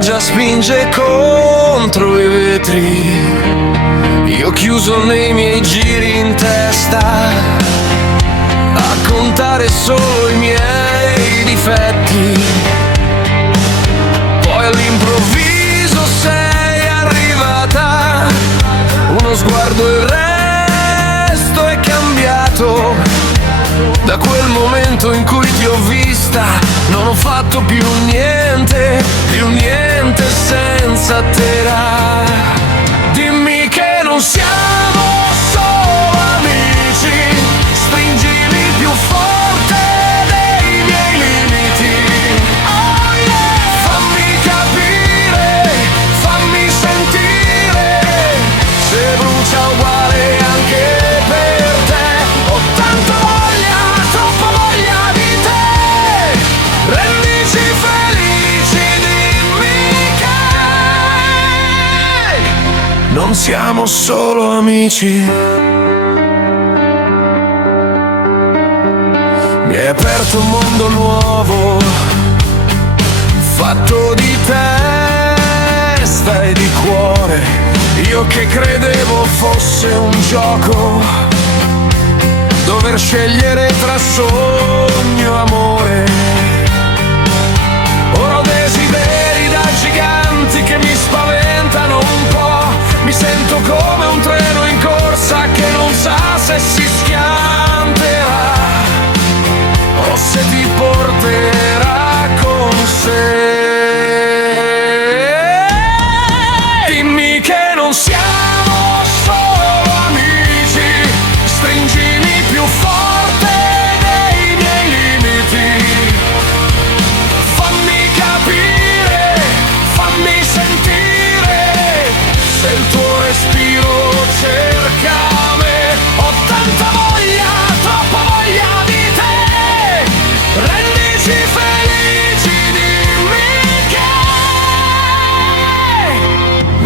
pioggia spinge contro i vetri, io chiuso nei miei giri in testa, a contare solo i miei difetti. Poi all'improvviso sei arrivata, uno sguardo e il resto è cambiato. Da quel momento in cui ti ho vista non ho fatto più niente senza te. Dimmi che non siamo solo amici, stringimi più forte dei miei limiti. Oh yeah! Fammi capire, fammi sentire, se brucia uguale anche per te. Ho tanta voglia, troppa voglia di te, rendici felici, dimmi che non siamo solo amici. Mi hai aperto un mondo nuovo, fatto di testa e di cuore. Io che credevo fosse un gioco, dover scegliere tra sogno e amore. Ora ho desideri da giganti che mi spaventano un po'. Mi sento come un treno in corsa che non sa se si schianterà o se ti porterà con sé. Dimmi che non siamo solo amici, stringimi più forte dei miei limiti. Fammi capire, fammi sentire, se il tuo respiro cerca me. Ho tanta voglia, troppa voglia di te, rendici felici, dimmi che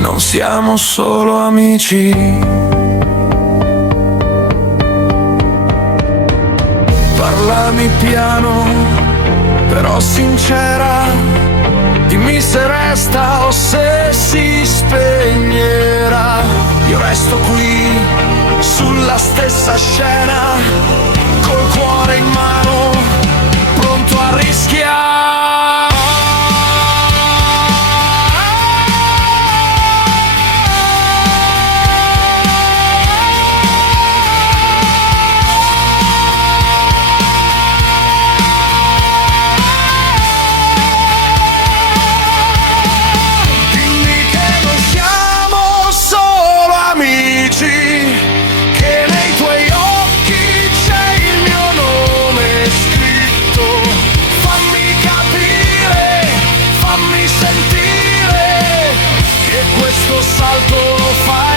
non siamo solo amici. Parlami piano, però sincera, dimmi se resta o se si spegnerà. Io resto qui, sulla stessa scena, col cuore in mano, pronto a rischiare. Che nei tuoi occhi c'è il mio nome scritto. Fammi capire, fammi sentire, che questo salto lo fai